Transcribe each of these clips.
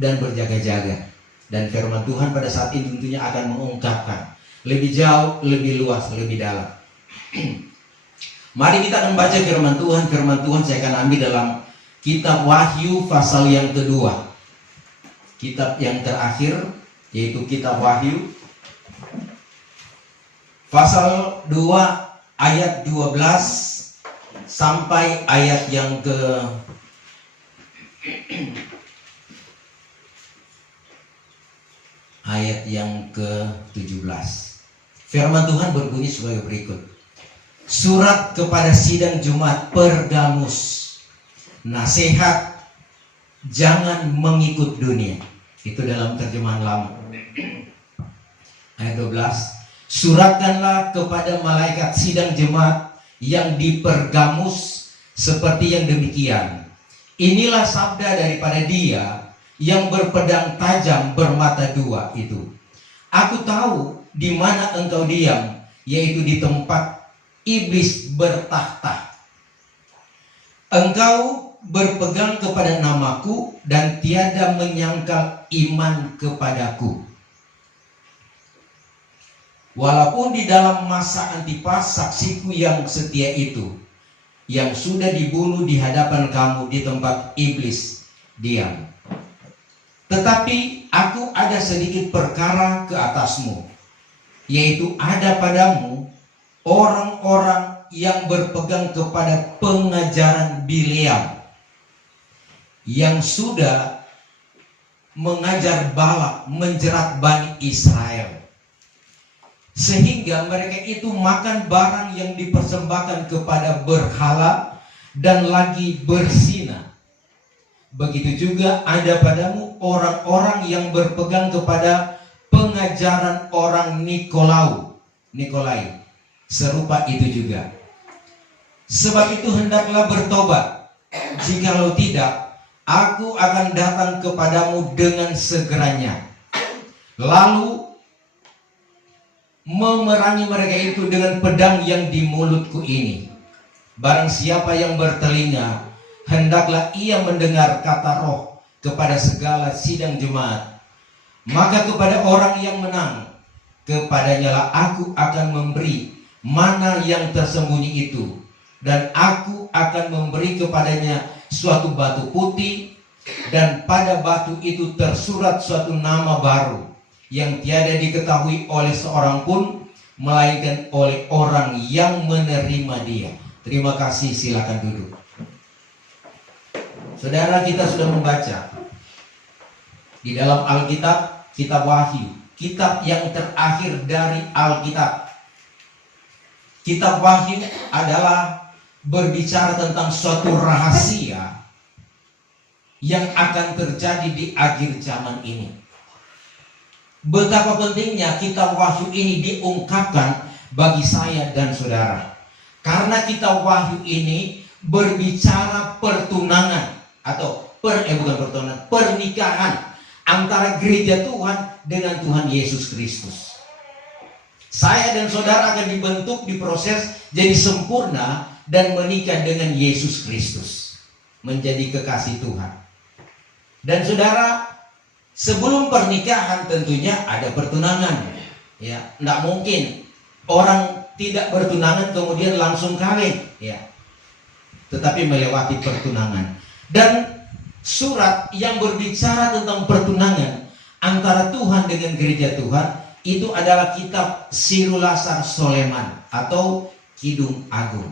dan berjaga-jaga. Dan firman Tuhan pada saat ini tentunya akan mengungkapkan lebih jauh, lebih luas, lebih dalam. Mari kita akan baca firman Tuhan. Firman Tuhan saya akan ambil dalam kitab Wahyu pasal yang kedua. Kitab yang terakhir yaitu kitab Wahyu pasal 2 ayat 12 sampai ayat yang ke-17. Firman Tuhan berbunyi sebagai berikut. Surat kepada sidang Jemaat Pergamus. Nasihat, jangan mengikut dunia. Itu dalam terjemahan lama. Ayat 12. Suratkanlah kepada malaikat sidang jemaat yang di Pergamus seperti yang demikian. Inilah sabda daripada Dia yang berpedang tajam bermata dua itu. Aku tahu di mana engkau diam, yaitu di tempat iblis bertahta. Engkau berpegang kepada namaku dan tiada menyangkal iman kepadaku. Walaupun di dalam masa Antipas saksiku yang setia itu, yang sudah dibunuh di hadapan kamu di tempat iblis diam. Tetapi aku ada sedikit perkara ke atasmu, yaitu ada padamu orang-orang yang berpegang kepada pengajaran Bileam, yang sudah mengajar Balak menjerat Bani Israel, sehingga mereka itu makan barang yang dipersembahkan kepada berhala dan lagi berzina. Begitu juga ada padamu orang-orang yang berpegang kepada pengajaran orang Nikolai, serupa itu juga. Sebab itu hendaklah bertobat, jikalau tidak, aku akan datang kepadamu dengan segeranya, lalu memerangi mereka itu dengan pedang yang di mulutku ini. Barang siapa yang bertelinga, hendaklah ia mendengar kata Roh kepada segala sidang jemaat. Maka kepada orang yang menang, kepadanya lah aku akan memberi mana yang tersembunyi itu, dan aku akan memberi kepadanya suatu batu putih, dan pada batu itu tersurat suatu nama baru yang tiada diketahui oleh seorang pun, melainkan oleh orang yang menerima dia. Terima kasih, silakan duduk. Saudara, kita sudah membaca di dalam Alkitab, kitab Wahyu, kitab yang terakhir dari Alkitab. Kitab Wahyu adalah berbicara tentang suatu rahasia yang akan terjadi di akhir zaman ini. Betapa pentingnya kitab Wahyu ini diungkapkan bagi saya dan saudara, karena kitab Wahyu ini berbicara pertunangan atau pernikahan antara gereja Tuhan dengan Tuhan Yesus Kristus. Saya dan saudara akan dibentuk, diproses jadi sempurna dan menikah dengan Yesus Kristus, menjadi kekasih Tuhan. Dan saudara, sebelum pernikahan tentunya ada pertunangan. Ya, tidak mungkin orang tidak bertunangan kemudian langsung kawin. Ya, tetapi melewati pertunangan. Dan surat yang berbicara tentang pertunangan antara Tuhan dengan gereja Tuhan itu adalah kitab Sirulasar Soleman atau Kidung Agung.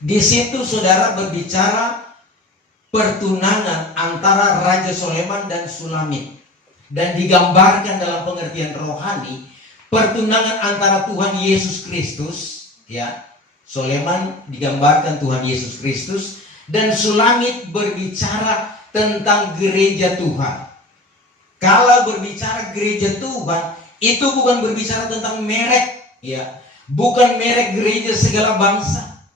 Di situ saudara berbicara pertunangan antara Raja Soleman dan Sulamit, dan digambarkan dalam pengertian rohani pertunangan antara Tuhan Yesus Kristus, ya, Soleman digambarkan Tuhan Yesus Kristus, dan Sulamit berbicara tentang gereja Tuhan. Kalau berbicara gereja Tuhan, itu bukan berbicara tentang merek, ya, bukan merek gereja segala bangsa,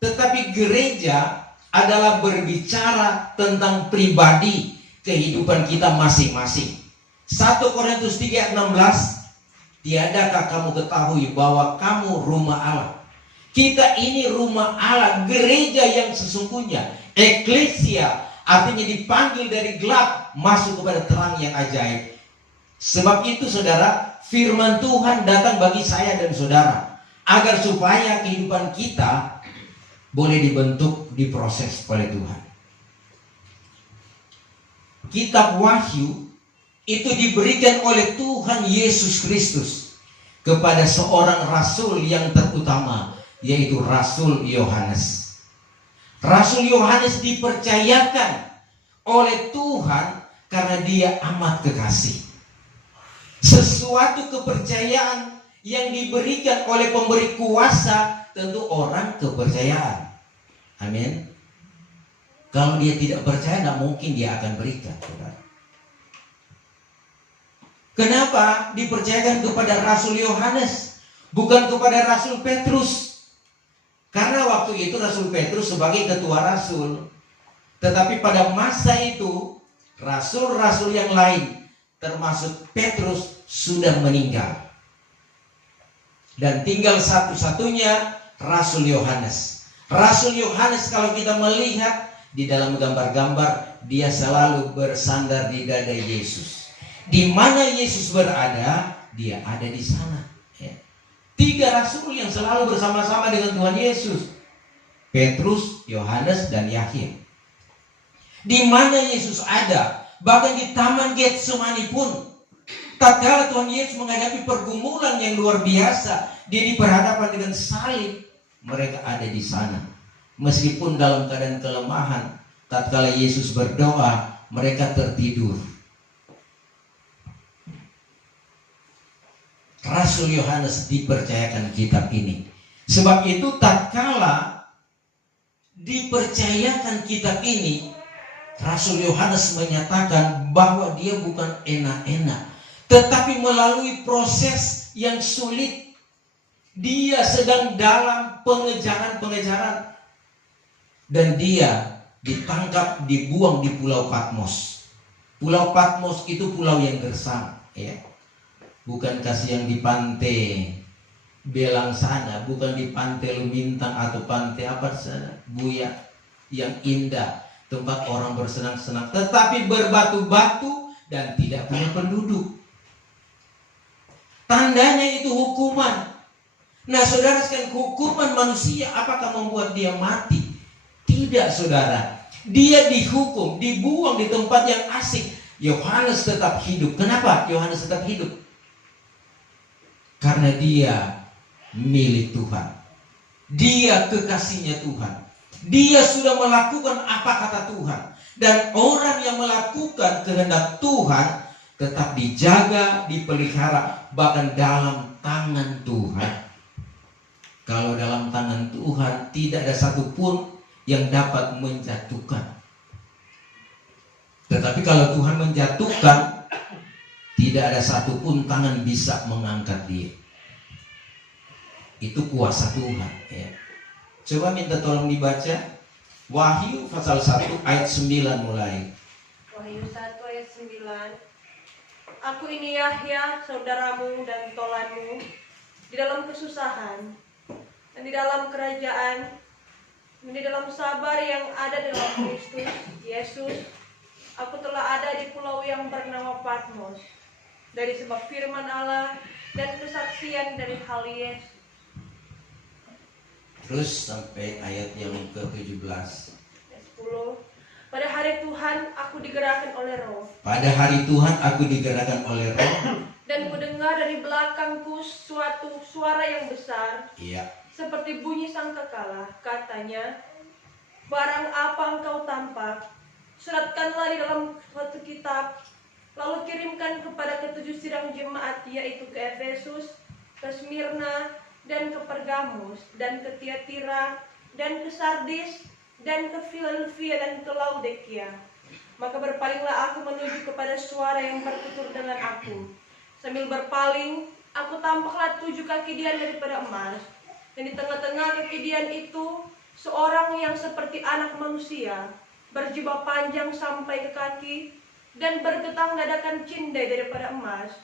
tetapi gereja adalah berbicara tentang pribadi kehidupan kita masing-masing. 1 Korintus 3 ayat 16, tiadakah kamu ketahui bahwa kamu rumah Allah? Kita ini rumah Allah, gereja yang sesungguhnya, eklesia Artinya dipanggil dari gelap masuk kepada terang yang ajaib. Sebab itu saudara, firman Tuhan datang bagi saya dan saudara agar supaya kehidupan kita boleh dibentuk, diproses oleh Tuhan. Kitab Wahyu itu diberikan oleh Tuhan Yesus Kristus kepada seorang rasul yang terutama, yaitu Rasul Yohanes. Rasul Yohanes dipercayakan oleh Tuhan karena dia amat kekasih. Sesuatu kepercayaan yang diberikan oleh pemberi kuasa, tentu orang kepercayaan. Amin. Kalau dia tidak percaya, tidak mungkin dia akan berikan. Kenapa dipercayakan kepada Rasul Yohanes, bukan kepada Rasul Petrus? Karena waktu itu Rasul Petrus sebagai ketua rasul. Tetapi pada masa itu rasul-rasul yang lain termasuk Petrus sudah meninggal. Dan tinggal satu-satunya Rasul Yohanes. Rasul Yohanes kalau kita melihat di dalam gambar-gambar, dia selalu bersandar di dada Yesus. Di mana Yesus berada, dia ada di sana. 3 rasul yang selalu bersama-sama dengan Tuhan Yesus. Petrus, Yohanes, dan Yahya. Di mana Yesus ada, bahkan di Taman Getsemani pun, tatkala Tuhan Yesus menghadapi pergumulan yang luar biasa, dia diperhadapkan dengan salib, mereka ada di sana. Meskipun dalam keadaan kelemahan, tatkala Yesus berdoa, mereka tertidur. Rasul Yohanes dipercayakan kitab ini. Sebab itu tatkala dipercayakan kitab ini, Rasul Yohanes menyatakan bahwa dia bukan enak-enak, tetapi melalui proses yang sulit. Dia sedang dalam pengejaran-pengejaran, dan dia ditangkap, dibuang di Pulau Patmos. Pulau Patmos itu pulau yang gersang, ya. Bukan kasih yang di pantai Belang sana, bukan di pantai Lumintang atau pantai apa sana, Buya, yang indah, tempat orang bersenang-senang, tetapi berbatu-batu dan tidak punya penduduk. Tandanya itu hukuman. Nah saudara sekalian, hukuman manusia apakah membuat dia mati? Tidak saudara. Dia dihukum, dibuang di tempat yang asing. Yohanes tetap hidup. Kenapa Yohanes tetap hidup? Karena dia milik Tuhan. Dia kekasihnya Tuhan. Dia sudah melakukan apa kata Tuhan. Dan orang yang melakukan kehendak Tuhan tetap dijaga, dipelihara, bahkan dalam tangan Tuhan. Kalau dalam tangan Tuhan tidak ada satupun yang dapat menjatuhkan. Tetapi kalau Tuhan menjatuhkan, tidak ada satupun tangan bisa mengangkat dia. Itu kuasa Tuhan, ya. Coba minta tolong dibaca Wahyu pasal 1 ayat 9 mulai. Wahyu 1 ayat 9. Aku ini Yahya, saudaramu dan tolanmu, di dalam kesusahan dan di dalam kerajaan dan di dalam sabar yang ada dalam Kristus Yesus. Aku telah ada di pulau yang bernama Patmos, dari sebab firman Allah dan kesaksian dari hal Yesus. Terus sampai ayat yang ke-17. Ayat 10. Pada hari Tuhan aku digerakkan oleh Roh. Pada hari Tuhan aku digerakkan oleh Roh. Dan kudengar dari belakangku suatu suara yang besar, Iya. seperti bunyi sangkakala. Katanya, barang apa engkau tampak, suratkanlah di dalam suatu kitab, lalu kirimkan kepada ketujuh sidang jemaat, yaitu ke Efesus, ke Smyrna, dan ke Pergamus, dan ke Tiatira, dan ke Sardis, dan ke Filadelfia, dan ke Laodikia. Maka berpalinglah aku menuju kepada suara yang bertutur dengan aku. Sambil berpaling, aku tampaklah 7 kaki dian daripada emas, dan di tengah-tengah kaki dian itu seorang yang seperti anak manusia, berjubah panjang sampai ke kaki, dan bergetang dadakan cindai daripada emas.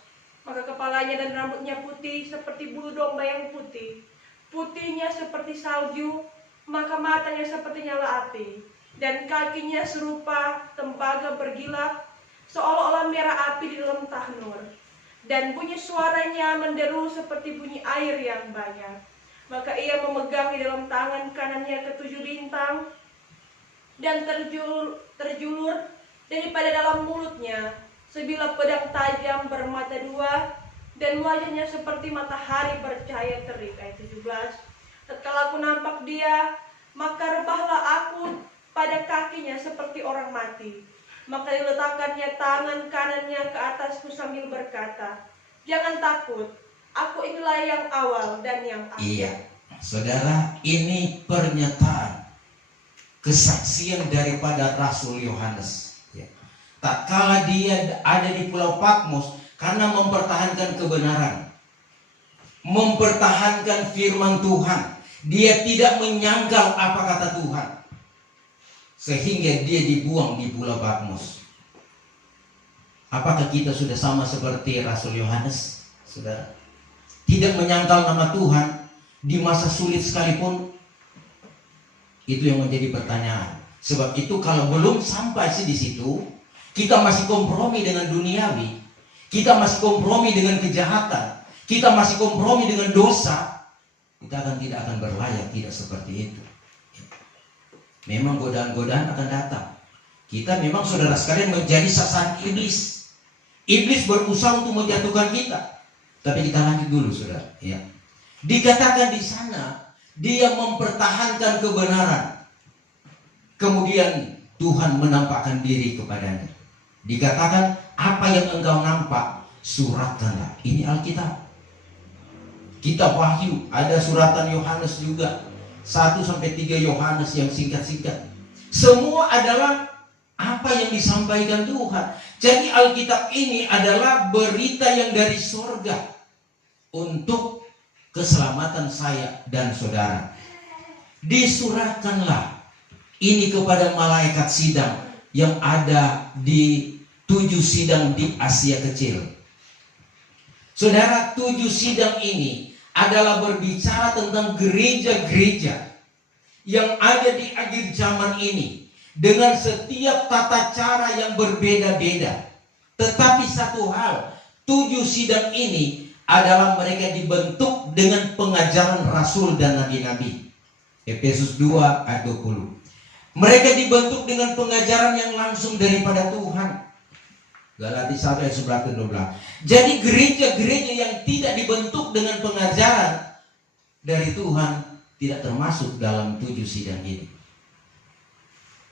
Maka kepalanya dan rambutnya putih seperti bulu domba yang putih, putihnya seperti salju, maka matanya seperti nyala api, dan kakinya serupa tembaga bergilap, seolah-olah merah api di dalam tanur. Dan bunyi suaranya menderu seperti bunyi air yang banyak. Maka ia memegang di dalam tangan kanannya ketujuh bintang, dan terjulur daripada dalam mulutnya sebilah pedang tajam bermata dua, dan wajahnya seperti matahari bercahaya terik. Ayat 17. Tatkala aku nampak dia, maka rebahlah aku pada kakinya seperti orang mati. Maka diletakkannya tangan kanannya ke atasku sambil berkata, "Jangan takut, aku inilah yang awal dan yang akhir." Iya, saudara, ini pernyataan kesaksian daripada Rasul Yohanes. Ya. Tak kala dia ada di Pulau Patmos karena mempertahankan kebenaran, mempertahankan firman Tuhan. Dia tidak menyangkal apa kata Tuhan, sehingga dia dibuang di Pulau Patmos. Apakah kita sudah sama seperti Rasul Yohanes, saudara? Tidak menyangkal nama Tuhan di masa sulit sekalipun? Itu yang menjadi pertanyaan. Sebab itu kalau belum sampai di situ, kita masih kompromi dengan duniawi, kita masih kompromi dengan kejahatan, kita masih kompromi dengan dosa, kita tidak akan berlayak, tidak seperti itu. Memang godaan-godaan akan datang. Kita memang, saudara sekalian, menjadi sasaran iblis. Iblis berusaha untuk menjatuhkan kita. Tapi kita lanjut dulu, saudara. Ya. Dikatakan di sana, dia mempertahankan kebenaran. Kemudian Tuhan menampakkan diri kepadanya. Dikatakan, apa yang engkau nampak, suratkanlah. Ini Alkitab. Kitab Wahyu, ada suratan Yohanes juga. 1-3 Yohanes yang singkat-singkat. Semua adalah apa yang disampaikan Tuhan. Jadi Alkitab ini adalah berita yang dari sorga untuk keselamatan saya dan saudara. Disurahkanlah ini kepada malaikat sidang yang ada di 7 sidang di Asia Kecil. Saudara, 7 sidang ini adalah berbicara tentang gereja-gereja yang ada di akhir zaman ini dengan setiap tata cara yang berbeda-beda. Tetapi satu hal, 7 sidang ini adalah mereka dibentuk dengan pengajaran Rasul dan Nabi-Nabi. Efesus 2 ayat 20. Mereka dibentuk dengan pengajaran yang langsung daripada Tuhan. Galatia 1 ayat 11-12. Jadi gereja-gereja yang tidak dibentuk dengan pengajaran dari Tuhan tidak termasuk dalam 7 sidang ini.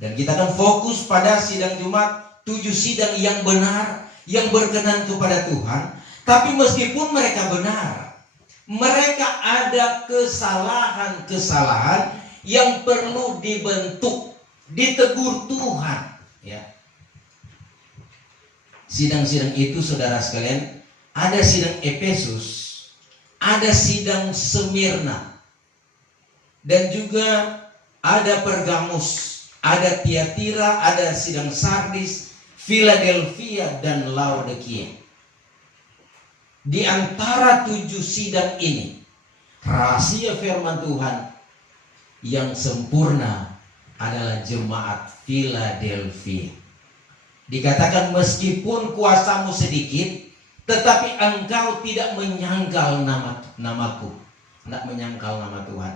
Dan kita akan fokus pada sidang Jumat, 7 sidang yang benar, yang berkenan kepada Tuhan. Tapi meskipun mereka benar, mereka ada kesalahan-kesalahan yang perlu dibentuk, ditegur Tuhan. Ya. Sidang-sidang itu, saudara sekalian, ada sidang Efesus, ada sidang Semirna, dan juga ada Pergamus, ada Tiatira, ada sidang Sardis, Philadelphia, dan Laodikia. Di antara 7 sidang ini, rahasia firman Tuhan yang sempurna adalah jemaat Philadelphia. Dikatakan, meskipun kuasamu sedikit, tetapi engkau tidak menyangkal namaku, tidak menyangkal nama Tuhan.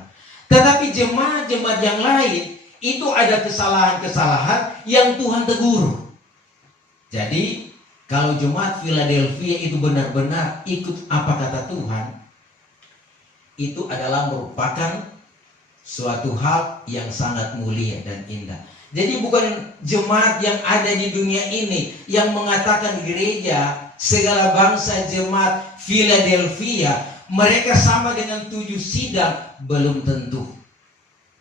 Tetapi jemaat-jemaat yang lain itu ada kesalahan-kesalahan yang Tuhan tegur. Jadi kalau jemaat Philadelphia itu benar-benar ikut apa kata Tuhan, itu adalah merupakan suatu hal yang sangat mulia dan indah. Jadi bukan jemaat yang ada di dunia ini yang mengatakan gereja segala bangsa jemaat Philadelphia mereka sama dengan 7 sidang, belum tentu.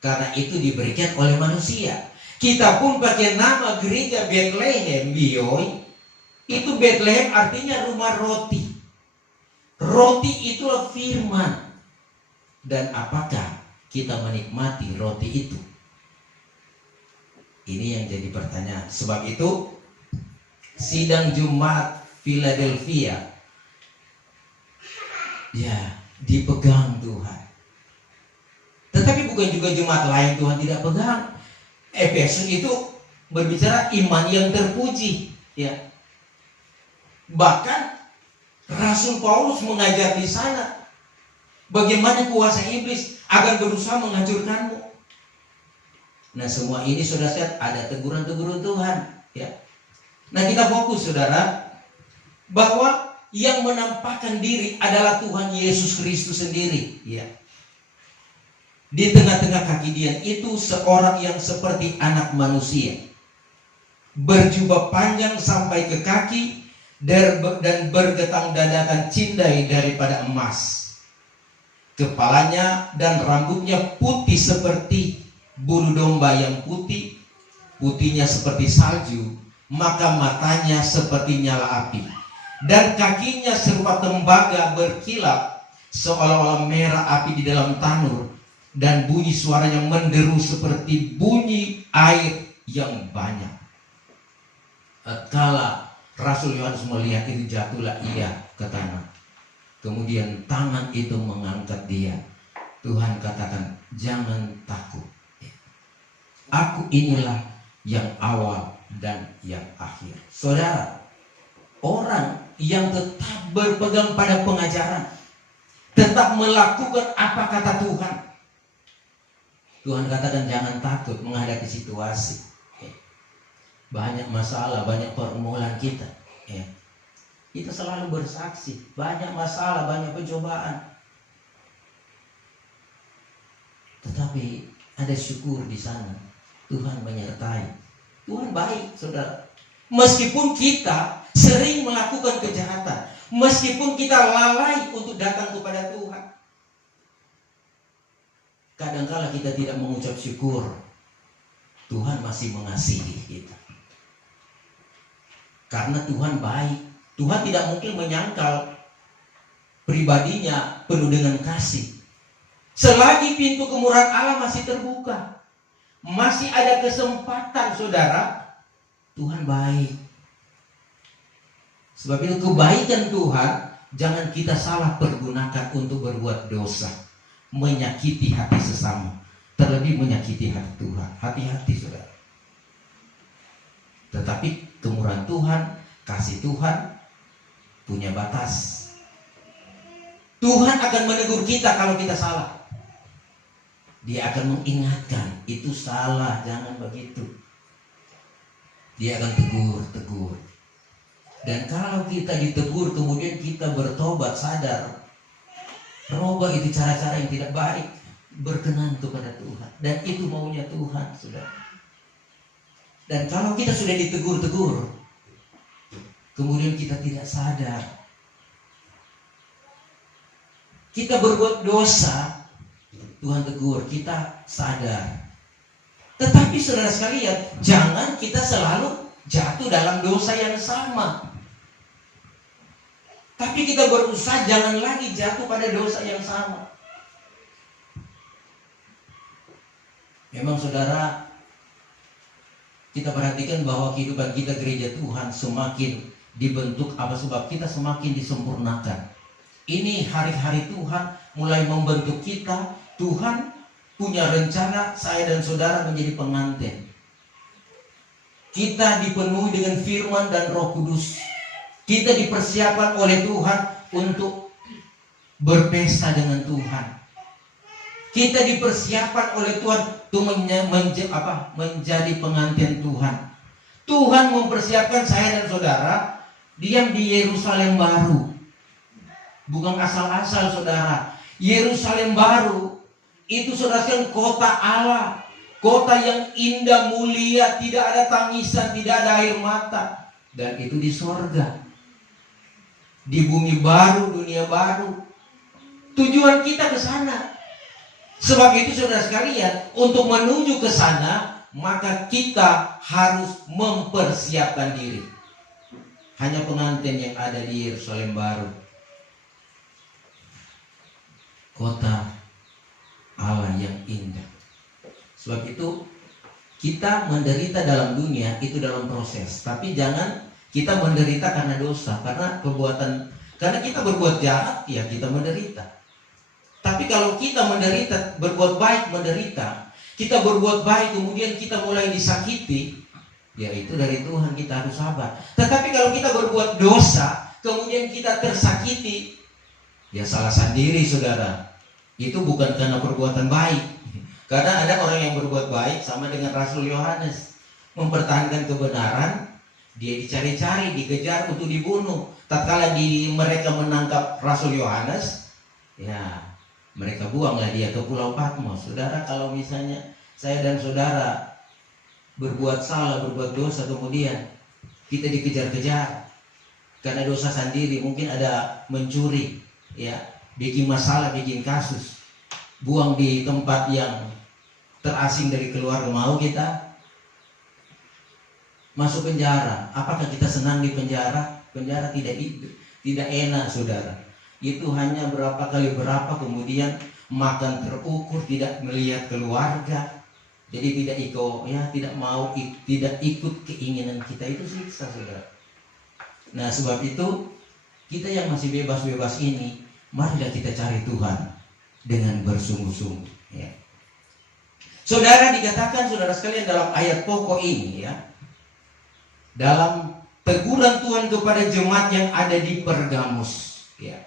Karena itu diberikan oleh manusia. Kita pun pakai nama gereja Bethlehem, Bioy. Itu Bethlehem artinya rumah roti. Roti itulah firman. Dan apakah kita menikmati roti itu? Ini yang jadi pertanyaan. Sebab itu sidang Jumat Philadelphia ya dipegang Tuhan. Tetapi bukan juga Jumat lain Tuhan tidak pegang. Efesus itu berbicara iman yang terpuji, ya. Bahkan Rasul Paulus mengajar di sana bagaimana kuasa iblis akan berusaha menghancurkanmu. Nah, semua ini saudara lihat ada teguran-teguran Tuhan, ya. Nah, kita fokus saudara bahwa yang menampakkan diri adalah Tuhan Yesus Kristus sendiri, ya. Di tengah-tengah kaki dia itu seorang yang seperti anak manusia, berjubah panjang sampai ke kaki dan bergetang dadakan cindai daripada emas. Kepalanya dan rambutnya putih seperti bulu domba yang putih, putihnya seperti salju, maka matanya seperti nyala api, dan kakinya serupa tembaga berkilat, seolah-olah merah api di dalam tanur, dan bunyi suaranya menderu seperti bunyi air yang banyak. Kala Rasul Yohanes melihat itu, jatuhlah ia ke tanah. Kemudian tangan itu mengangkat dia. Tuhan katakan, jangan takut. Aku inilah yang awal dan yang akhir. Saudara, orang yang tetap berpegang pada pengajaran, tetap melakukan apa kata Tuhan. Tuhan katakan jangan takut menghadapi situasi. Banyak masalah, banyak pergumulan kita. Kita selalu bersaksi, banyak masalah, banyak pencobaan. Tetapi ada syukur di sana. Tuhan menyertai. Tuhan baik, saudara. Meskipun kita sering melakukan kejahatan, meskipun kita lalai untuk datang kepada Tuhan, kadangkala kita tidak mengucap syukur. Tuhan masih mengasihi kita. Karena Tuhan baik. Tuhan tidak mungkin menyangkal pribadinya penuh dengan kasih. Selagi pintu kemurahan Allah masih terbuka, masih ada kesempatan, saudara, Tuhan baik. Sebab itu kebaikan Tuhan jangan kita salah pergunakan untuk berbuat dosa, menyakiti hati sesama, terlebih menyakiti hati Tuhan. Hati-hati, saudara. Tetapi kemurahan Tuhan, kasih Tuhan punya batas. Tuhan akan menegur kita kalau kita salah. Dia akan mengingatkan, itu salah, jangan begitu. Dia akan tegur. Dan kalau kita ditegur, kemudian kita bertobat, sadar, rubah itu cara-cara yang tidak baik, berkenan kepada Tuhan. Dan itu maunya Tuhan, saudara. Dan kalau kita sudah ditegur, kemudian kita tidak sadar, kita berbuat dosa, Tuhan tegur, kita sadar. Tetapi saudara sekalian, jangan kita selalu jatuh dalam dosa yang sama. Tapi kita berusaha jangan lagi jatuh pada dosa yang sama. Memang saudara, kita perhatikan bahwa kehidupan kita gereja Tuhan semakin dibentuk, apa sebab kita semakin disempurnakan. Ini hari-hari Tuhan mulai membentuk kita. Tuhan punya rencana saya dan saudara menjadi pengantin. Kita dipenuhi dengan firman dan Roh Kudus. Kita dipersiapkan oleh Tuhan untuk berpesta dengan Tuhan. Kita dipersiapkan oleh Tuhan untuk menjadi pengantin Tuhan. Tuhan mempersiapkan saya dan saudara diam di Yerusalem baru. Bukan asal-asal, saudara. Yerusalem baru itu, saudara sekalian, kota Allah, kota yang indah, mulia, tidak ada tangisan, tidak ada air mata, dan itu di sorga, di bumi baru, dunia baru. Tujuan kita ke sana. Sebab itu, saudara sekalian, untuk menuju ke sana, maka kita harus mempersiapkan diri. Hanya pengantin yang ada di Yerusalem baru, kota Allah yang indah. Sebab itu kita menderita dalam dunia itu dalam proses. Tapi jangan kita menderita karena dosa, karena kita berbuat jahat, ya kita menderita. Tapi kalau kita menderita, berbuat baik menderita, kita berbuat baik kemudian kita mulai disakiti, ya itu dari Tuhan, kita harus sabar. Tetapi kalau kita berbuat dosa kemudian kita tersakiti, ya salah sendiri saudara. Itu bukan karena perbuatan baik. Karena ada orang yang berbuat baik sama dengan Rasul Yohanes, mempertahankan kebenaran, dia dicari-cari, dikejar untuk dibunuh. Tatkala mereka menangkap Rasul Yohanes, ya mereka buanglah dia ke Pulau Patmos. Saudara, kalau misalnya saya dan saudara berbuat salah, berbuat dosa, kemudian kita dikejar-kejar karena dosa sendiri, mungkin ada mencuri, ya, bikin masalah, bikin kasus, buang di tempat yang terasing dari keluarga, mau kita masuk penjara. Apakah kita senang di penjara? Penjara tidak enak saudara. Itu hanya berapa kali berapa, kemudian makan terukur, tidak melihat keluarga, jadi tidak ikut keinginan kita, itu siksa saudara. Nah sebab itu kita yang masih bebas-bebas ini, marilah kita cari Tuhan dengan bersungguh-sungguh, ya. Saudara, dikatakan saudara sekalian dalam ayat pokok ini, ya, dalam teguran Tuhan kepada jemaat yang ada di Pergamus, ya.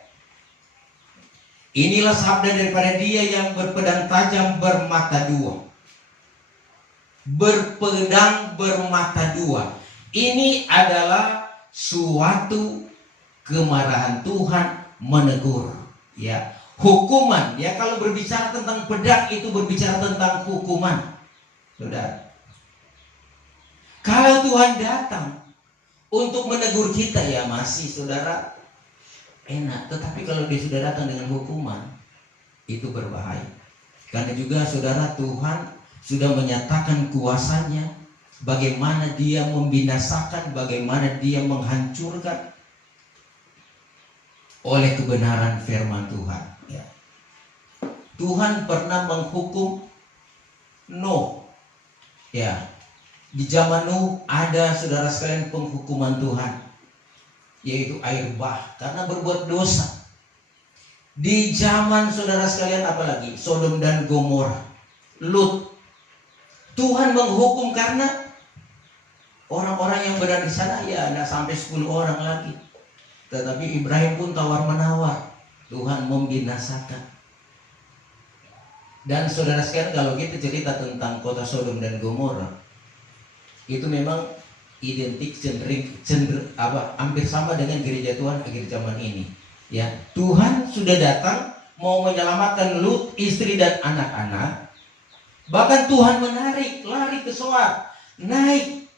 Inilah sabda daripada Dia yang berpedang tajam bermata dua. Berpedang bermata dua. Ini adalah suatu kemarahan Tuhan menegur, ya. Hukuman, ya, kalau berbicara tentang pedang itu berbicara tentang hukuman. Saudara, kalau Tuhan datang untuk menegur kita, ya masih saudara enak. Tetapi kalau dia sudah datang dengan hukuman, itu berbahaya. Karena juga saudara, Tuhan sudah menyatakan kuasanya, bagaimana Dia membinasakan, bagaimana Dia menghancurkan oleh kebenaran firman Tuhan, ya. Tuhan pernah menghukum Nuh, ya. Di zaman Nuh ada saudara sekalian penghukuman Tuhan, yaitu air bah karena berbuat dosa. Di zaman saudara sekalian apalagi Sodom dan Gomora, Lut, Tuhan menghukum karena orang-orang yang berada di sana, ya ada sampai 10 orang lagi. Tetapi Ibrahim pun tawar-menawar, Tuhan membinasakan. Dan saudara sekalian, kalau kita cerita tentang kota Sodom dan Gomora, itu memang identik hampir sama dengan gereja Tuhan akhir zaman ini, ya. Tuhan sudah datang mau menyelamatkan Lut, istri dan anak-anak. Bahkan Tuhan menarik, lari ke Soar, naik,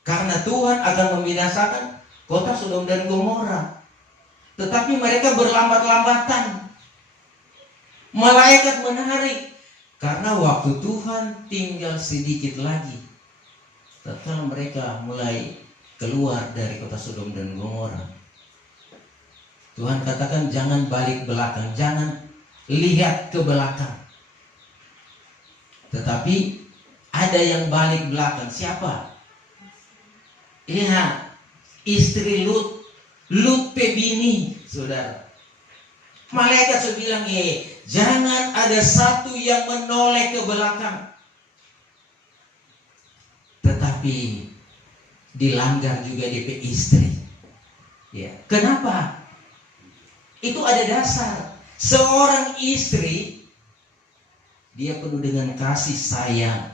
karena Tuhan akan membinasakan kota Sodom dan Gomora. Tetapi mereka berlambat-lambatan. Malaikat menarik, karena waktu Tuhan tinggal sedikit lagi. Tatkala mereka mulai keluar dari kota Sodom dan Gomora, Tuhan katakan jangan balik belakang, jangan lihat ke belakang. Tetapi ada yang balik belakang. Siapa? Iya, istri Lut, Lut pebini, saudara. Malaikat sudah bilang, jangan ada satu yang menoleh ke belakang. Tetapi dilanggar juga DP istri, ya. Kenapa? Itu ada dasar. Seorang istri, dia penuh dengan kasih sayang.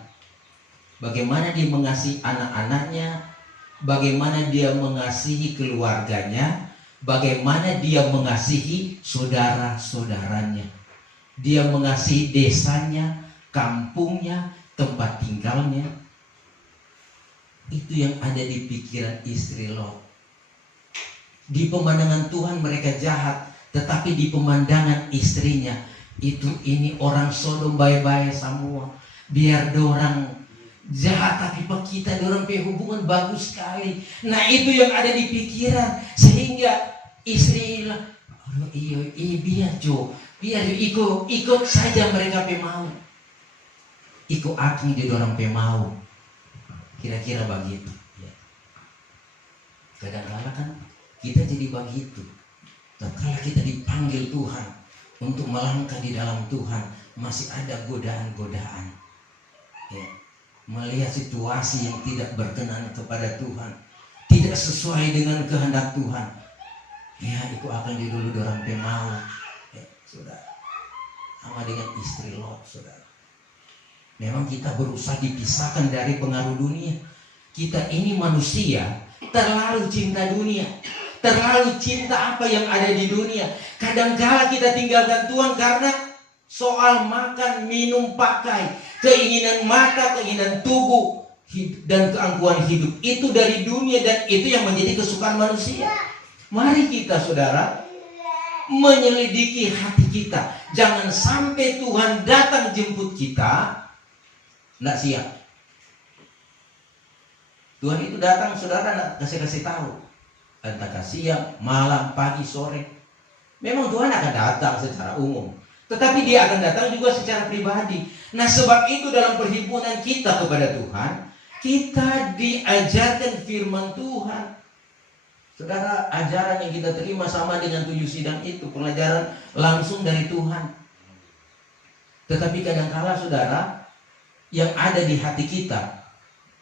Bagaimana dia mengasihi anak-anaknya, bagaimana dia mengasihi keluarganya, bagaimana dia mengasihi saudara-saudaranya. Dia mengasihi desanya, kampungnya, tempat tinggalnya. Itu yang ada di pikiran istri Lot. Di pemandangan Tuhan mereka jahat, tetapi di pemandangan istrinya, ini orang Sodom baik-baik semua. Biar dorang jahat, tapi kita dorang punya hubungan bagus sekali. Nah itu yang ada di pikiran, sehingga istri bilang, biar ikut saja mereka mau. Ikut aki di dorang mau. Kira-kira begitu, ya. Kadang-kadang kan kita jadi begitu. Tatkala kita dipanggil Tuhan untuk melangkah di dalam Tuhan, masih ada godaan-godaan. ya, melihat situasi yang tidak berkenan kepada Tuhan, tidak sesuai dengan kehendak Tuhan, ya itu akan dulu dorang pemau, ya, saudara. Sama dengan istri Lot, saudara. Memang kita berusaha dipisahkan dari pengaruh dunia. Kita ini manusia terlalu cinta dunia, terlalu cinta apa yang ada di dunia. Kadang-kala kita tinggalkan Tuhan karena soal makan, minum, pakai, keinginan mata, keinginan tubuh, dan keangkuhan hidup. Itu dari dunia dan itu yang menjadi kesukaan manusia. Mari kita, saudara, menyelidiki hati kita. Jangan sampai Tuhan datang jemput kita tidak siap. Tuhan itu datang, saudara, kasih tahu. Entah siang, malam, pagi, sore. Memang Tuhan akan datang secara umum, tetapi Dia akan datang juga secara pribadi. Nah, sebab itu dalam perhimpunan kita kepada Tuhan, kita diajarkan firman Tuhan. Saudara, ajaran yang kita terima sama dengan 7 sidang itu, pelajaran langsung dari Tuhan. Tetapi kadang-kala, saudara, yang ada di hati kita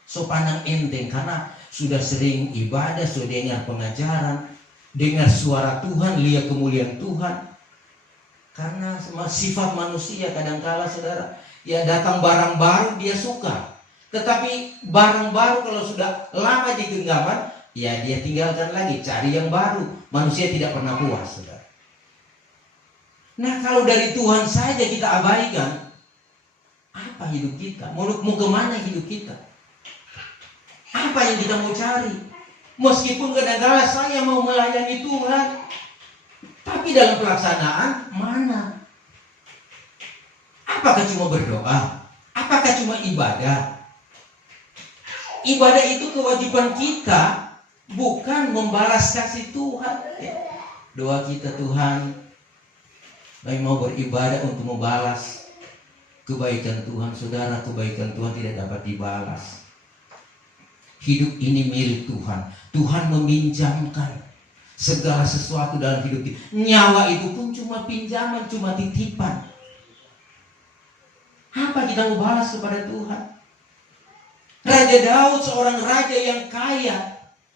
so pandang enteng karena sudah sering ibadah, sudah dengar pengajaran, dengar suara Tuhan, lihat kemuliaan Tuhan. Karena sifat manusia kadang-kala, saudara, ya datang barang baru dia suka. Tetapi barang baru kalau sudah lama di genggaman, ya dia tinggalkan lagi, cari yang baru. Manusia tidak pernah puas, saudara. Nah, kalau dari Tuhan saja kita abaikan, apa hidup kita? Mau kemana hidup kita? Apa yang kita mau cari? Meskipun kadang-kala saya mau melayani Tuhan, tapi dalam pelaksanaan mana? Apakah cuma berdoa? Apakah cuma ibadah? Ibadah itu kewajiban kita, bukan membalas kasih Tuhan. Doa kita, Tuhan, kami mau beribadah untuk membalas kebaikan Tuhan. Saudara, kebaikan Tuhan tidak dapat dibalas. Hidup ini milik Tuhan. Tuhan meminjamkan segala sesuatu dalam hidup kita. Nyawa itu pun cuma pinjaman, cuma titipan. Apa kita mau balas kepada Tuhan? Raja Daud, seorang raja yang kaya,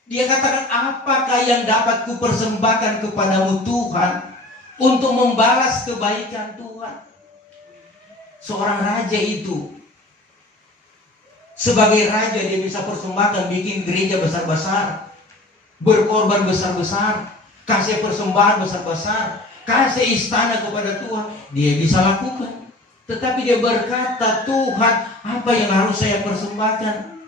dia katakan, apakah yang dapat kupersembahkan kepadamu Tuhan untuk membalas kebaikan Tuhan? Seorang raja itu, sebagai raja dia bisa persembahkan, bikin gereja besar-besar, berkorban besar-besar, kasih persembahan besar-besar, kasih istana kepada Tuhan. Dia bisa lakukan. Tetapi dia berkata, Tuhan, apa yang harus saya persembahkan?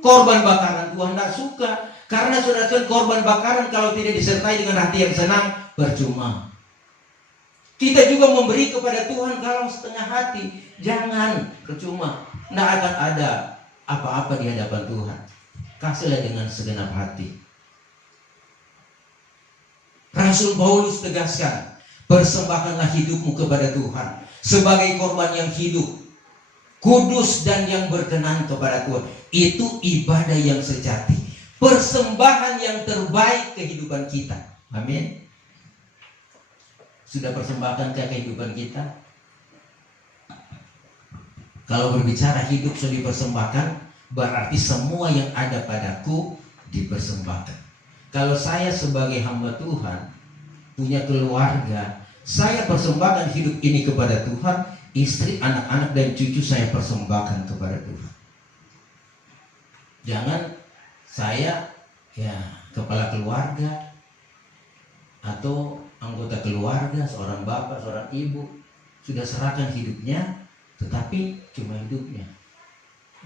Korban bakaran Tuhan tidak suka. Karena saudara-saudara, korban bakaran kalau tidak disertai dengan hati yang senang, percuma. Kita juga memberi kepada Tuhan kalau setengah hati, jangan, percuma. Tidak akan ada apa-apa di hadapan Tuhan. Kasihlah dengan segenap hati. Rasul Paulus tegaskan, persembahkanlah hidupmu kepada Tuhan sebagai korban yang hidup, kudus dan yang berkenan kepada Tuhan. Itu ibadah yang sejati, persembahan yang terbaik kehidupan kita. Amin. Sudah persembahkan ke kehidupan kita? Kalau berbicara hidup sudah dipersembahkan, berarti semua yang ada padaku dipersembahkan. Kalau saya sebagai hamba Tuhan, punya keluarga, saya persembahkan hidup ini kepada Tuhan. Istri, anak-anak, dan cucu saya persembahkan kepada Tuhan. Jangan saya, ya, kepala keluarga atau anggota keluarga, seorang bapak, seorang ibu, sudah serahkan hidupnya, tetapi cuma hidupnya.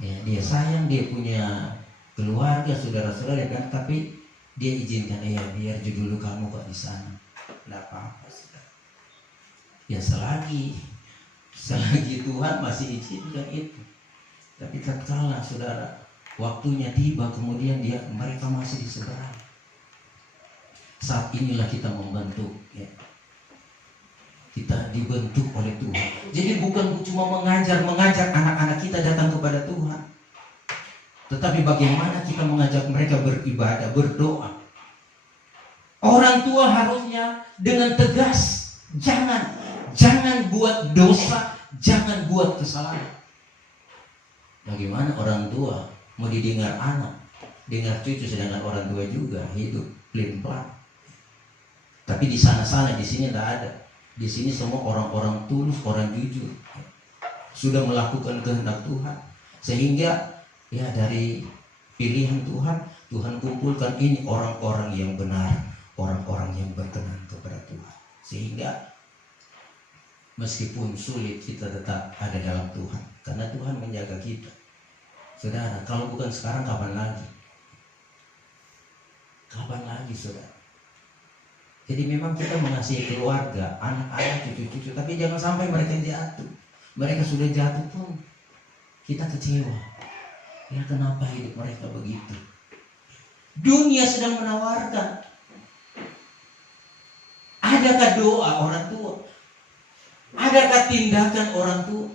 Ya, dia sayang, dia punya keluarga, saudara-saudara, kan, tapi dia izinkan, ya biar dulu kamu kok di sana, tidak apa-apa, saudara. Ya selagi Tuhan masih izinkan itu. Tapi tatkala, saudara, waktunya tiba, kemudian mereka masih di seberang. Saat inilah kita membentuk, ya. Kita dibentuk oleh Tuhan. Jadi bukan cuma mengajak anak-anak kita datang kepada Tuhan, tetapi bagaimana kita mengajak mereka beribadah, berdoa. Orang tua harusnya dengan tegas, jangan buat dosa, jangan buat kesalahan. Bagaimana orang tua mau didengar anak, dengar cucu, sedangkan orang tua juga hidup pelin-pelan. Tapi di sana-sana, di sini tidak ada. Di sini semua orang-orang tulus, orang jujur, sudah melakukan kehendak Tuhan. Sehingga ya dari pilihan Tuhan, Tuhan kumpulkan ini orang-orang yang benar, orang-orang yang berkenan kepada Tuhan. Sehingga meskipun sulit, kita tetap ada dalam Tuhan, karena Tuhan menjaga kita. Saudara, kalau bukan sekarang, kapan lagi? Kapan lagi, saudara? Jadi memang kita mengasihi keluarga, anak-anak, cucu-cucu, tapi jangan sampai mereka jatuh. Mereka sudah jatuh pun kita kecewa. Ya, kenapa hidup mereka begitu? Dunia sedang menawarkan. Adakah doa orang tua? Adakah tindakan orang tua?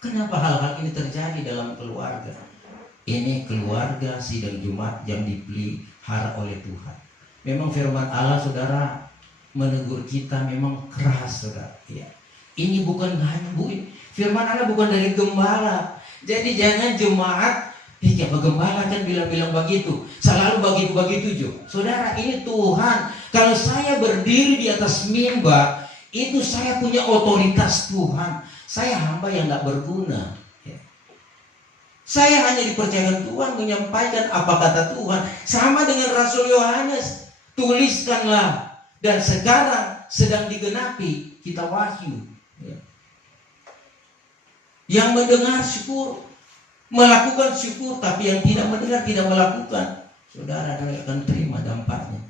Kenapa hal-hal ini terjadi dalam keluarga? Ini keluarga sidang Jumat yang dipelihara oleh Tuhan. Memang firman Allah, saudara, menegur kita memang keras, saudara. Ya. Ini bukan firman Allah bukan dari gembala. Jadi jangan jemaat, apa gembala kan bilang-bilang begitu, selalu begitu juga. Saudara, ini Tuhan. Kalau saya berdiri di atas mimbar, itu saya punya otoritas Tuhan. Saya hamba yang tidak berguna. Saya hanya dipercayakan Tuhan menyampaikan apa kata Tuhan. Sama dengan Rasul Yohanes, tuliskanlah, dan sekarang sedang digenapi kita wahyu. Yang mendengar syukur, melakukan syukur, tapi yang tidak mendengar tidak melakukan, saudara akan terima dampaknya.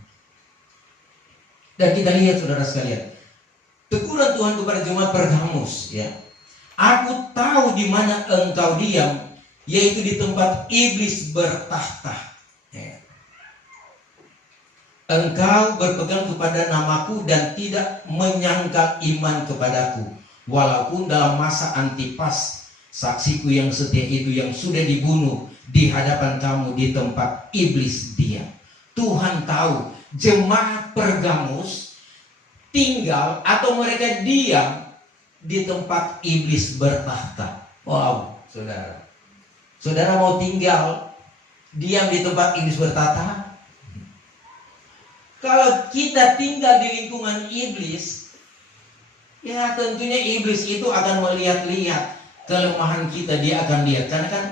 Dan kita lihat, saudara sekalian, teguran Tuhan kepada jemaat Pergamus, ya. Aku tahu di mana engkau diam, yaitu di tempat iblis bertahta. Ya. Engkau berpegang kepada namaku dan tidak menyangkal iman kepadaku, walaupun dalam masa Antipas, saksiku yang setia itu, yang sudah dibunuh di hadapan kamu di tempat iblis diam. Tuhan tahu jemaat Pergamus tinggal atau mereka diam di tempat iblis bertahta. Wow, saudara. Saudara mau tinggal diam di tempat iblis bertahta? Kalau kita tinggal di lingkungan iblis, ya tentunya iblis itu akan melihat-lihat kelemahan kita, dia akan lihat. Karena kan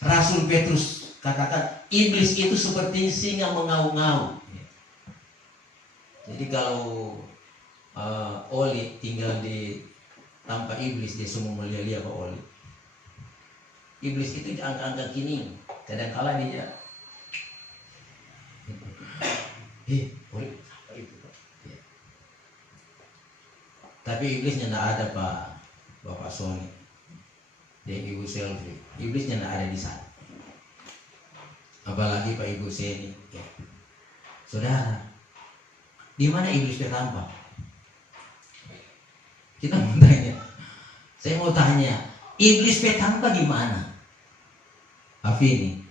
Rasul Petrus katakan iblis itu seperti singa mengaum-ngaum. Jadi kalau Oli tinggal di tanpa iblis, dia semua melihat-lihat ke Oli. Iblis itu angka-angka kini, kadang-kala dia Oli apa itu, Pak? Ya. Tapi iblisnya tidak ada, Pak. Bapak Sony dan Ibu Selvi, iblisnya tidak ada di sana. Apalagi Pak Ibu Seni. Ya. Saudara, di mana iblis bertampak? Kita mau tanya. Saya mau tanya, iblis bertampak di mana? Afini.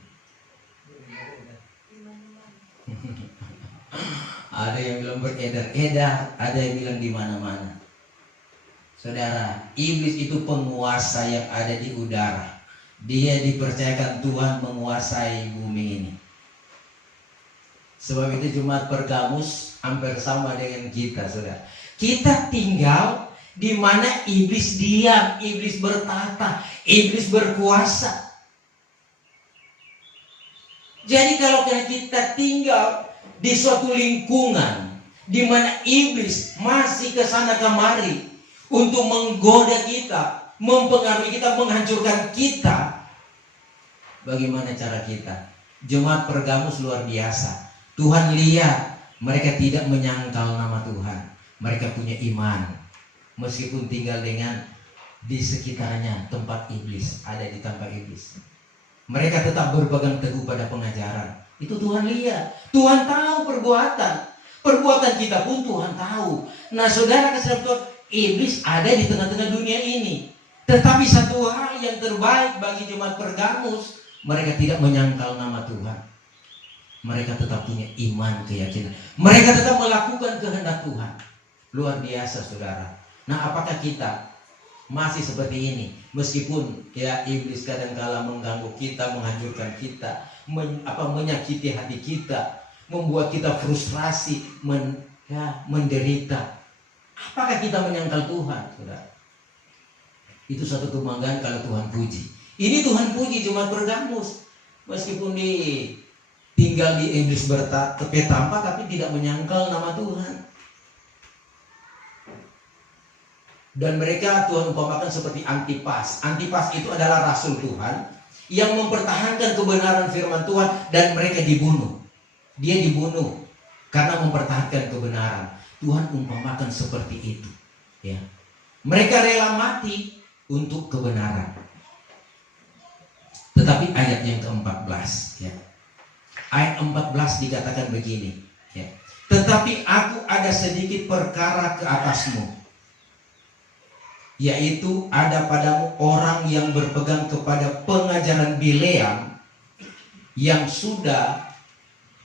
Ada yang bilang beredar-edar, ada yang bilang di mana-mana. Saudara, iblis itu penguasa yang ada di udara. Dia dipercayakan Tuhan menguasai bumi ini. Sebab itu jemaat Pergamus hampir sama dengan kita, saudara. Kita tinggal di mana iblis diam, iblis bertahta, iblis berkuasa. Jadi kalau kita tinggal di suatu lingkungan di mana iblis masih ke sana kemari untuk menggoda kita, mempengaruhi kita, menghancurkan kita, bagaimana cara kita? Jemaat Pergamus luar biasa. Tuhan lihat mereka tidak menyangkal nama Tuhan. Mereka punya iman. Meskipun tinggal dengan di sekitarnya tempat iblis, ada di tempat iblis, mereka tetap berpegang teguh pada pengajaran. Itu Tuhan lihat. Tuhan tahu perbuatan kita pun Tuhan tahu. Nah, saudara kasih Tuhan, iblis ada di tengah-tengah dunia ini. Tetapi satu hal yang terbaik bagi jemaat Pergamus, mereka tidak menyangkal nama Tuhan. Mereka tetap punya iman, keyakinan. Mereka tetap melakukan kehendak Tuhan. Luar biasa, saudara. Nah, apakah kita masih seperti ini. Meskipun ya iblis kadang-kala mengganggu kita, menghancurkan kita, menyakiti hati kita, membuat kita frustrasi, menderita. Apakah kita menyangkal Tuhan, saudara? Itu satu kebanggaan kalau Tuhan puji. Ini Tuhan puji jemaat Pergamus. Meskipun tinggal di iblis bertepi tampak, tapi tidak menyangkal nama Tuhan. Dan mereka Tuhan umpamakan seperti Antipas. Antipas itu adalah rasul Tuhan yang mempertahankan kebenaran firman Tuhan, dan mereka dibunuh. Dia dibunuh karena mempertahankan kebenaran. Tuhan umpamakan seperti itu, ya. Mereka rela mati untuk kebenaran. Tetapi ayat yang ke-14, ya. Ayat 14 dikatakan begini, ya. Tetapi aku ada sedikit perkara ke atasmu, yaitu ada padamu orang yang berpegang kepada pengajaran Bileam, yang sudah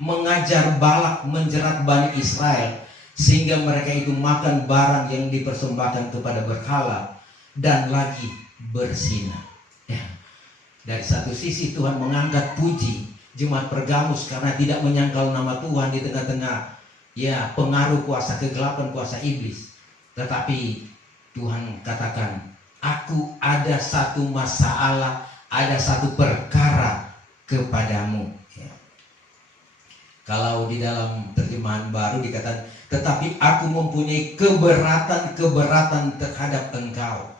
mengajar Balak menjerat Bani Israel, sehingga mereka itu makan barang yang dipersembahkan kepada berhala dan lagi berzina. Ya. Dari satu sisi Tuhan mengangkat puji jemaat Pergamus karena tidak menyangkal nama Tuhan di tengah-tengah ya pengaruh kuasa kegelapan, kuasa iblis. Tetapi Tuhan katakan, aku ada satu masalah, ada satu perkara kepadamu. Ya. Kalau di dalam terjemahan baru dikatakan, tetapi aku mempunyai keberatan terhadap engkau.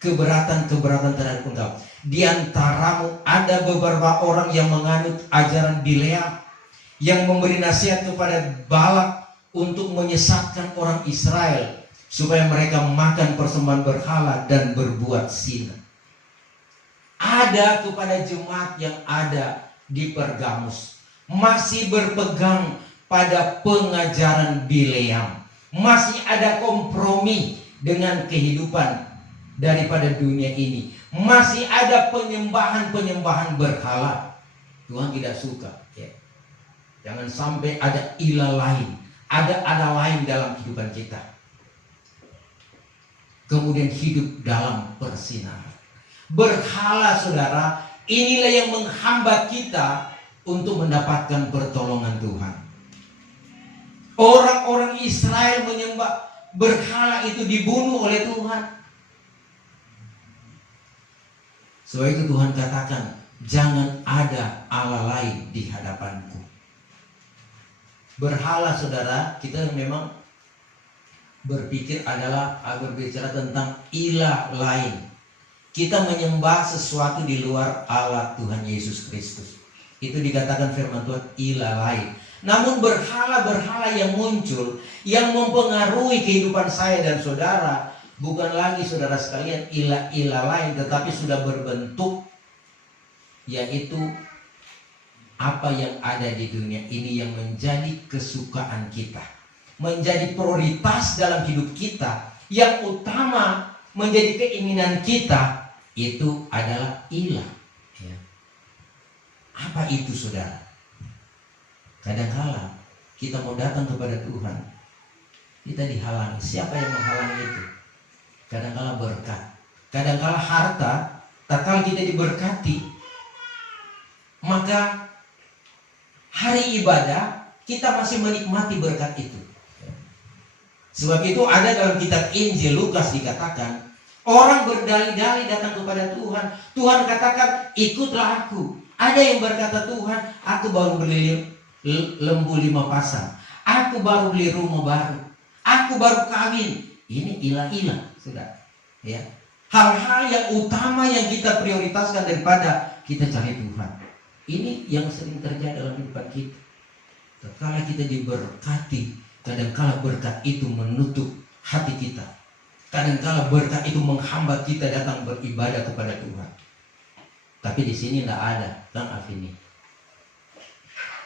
Keberatan terhadap engkau. Di antaramu ada beberapa orang yang menganut ajaran Bileam, yang memberi nasihat kepada Balak untuk menyesatkan orang Israel, supaya mereka makan persembahan berhala dan berbuat zina. Ada kepada jemaat yang ada di Pergamus, masih berpegang pada pengajaran Bileam, masih ada kompromi dengan kehidupan daripada dunia ini, masih ada penyembahan berhala. Tuhan tidak suka, ya. Jangan sampai ada ilah lain, ada lain dalam kehidupan kita, kemudian hidup dalam persinaran. Berhala, saudara, inilah yang menghambat kita untuk mendapatkan pertolongan Tuhan. Orang-orang Israel menyembah berhala itu dibunuh oleh Tuhan. Sebab itu Tuhan katakan, jangan ada Allah lain di hadapanku. Berhala, saudara, kita memang berpikir adalah berbicara tentang ilah lain. Kita menyembah sesuatu di luar Allah Tuhan Yesus Kristus. Itu dikatakan firman Tuhan ilah lain. Namun berhala-berhala yang muncul, yang mempengaruhi kehidupan saya dan saudara, bukan lagi saudara sekalian ilah-ilah lain, tetapi sudah berbentuk, yaitu apa yang ada di dunia ini yang menjadi kesukaan kita, menjadi prioritas dalam hidup kita, yang utama menjadi keinginan kita, itu adalah ilah. Ya. Apa itu, saudara? Kadangkala kita mau datang kepada Tuhan, kita dihalangi. Siapa yang menghalangi itu? Kadangkala berkat, kadangkala harta. Tatkala kita diberkati, maka hari ibadah kita masih menikmati berkat itu. Sebab itu ada dalam kitab Injil Lukas dikatakan, orang berdalih-dalih datang kepada Tuhan. Tuhan katakan, ikutlah aku. Ada yang berkata, Tuhan, aku baru beli lembu 5 pasang. Aku baru beli rumah baru. Aku baru kawin. Ini ilah-ilah, sudah. Ya. Hal-hal yang utama yang kita prioritaskan daripada kita cari Tuhan. Ini yang sering terjadi dalam hidup kita. Tatkala kita diberkati, kadangkala berkat itu menutup hati kita. Kadangkala berkat itu menghambat kita datang beribadah kepada Tuhan. Tapi di sini tidak ada, Bang Afini.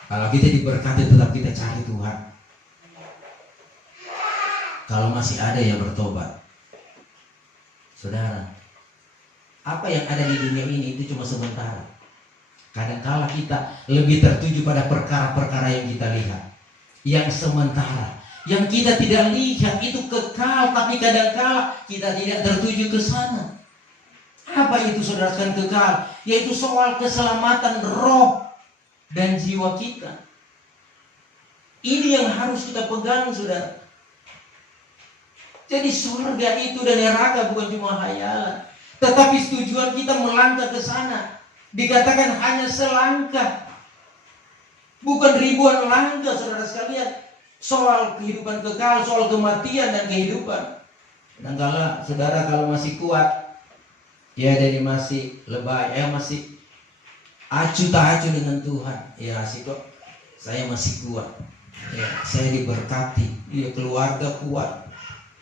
Kalau kita diberkati, tetap kita cari Tuhan. Kalau masih ada yang bertobat, saudara, apa yang ada di dunia ini itu cuma sementara. Kadangkala kita lebih tertuju pada perkara-perkara yang kita lihat, yang sementara, Yang kita tidak lihat itu kekal, tapi kadang-kala kita tidak tertuju ke sana. Apa itu saudara sekalian kekal? Yaitu soal keselamatan roh dan jiwa kita. Ini yang harus kita pegang, saudara. Jadi surga itu dan neraka bukan cuma hayalan, tetapi tujuan kita melangkah ke sana. Dikatakan hanya selangkah, bukan ribuan langkah, saudara sekalian. Soal kehidupan kekal, soal kematian dan kehidupan. Kadang-kala saudara kalau masih kuat, ya jadi masih lebay, masih acuh tak acuh dengan Tuhan. Ya sih kok, saya masih kuat. Ya, saya diberkati. Ya, keluarga kuat.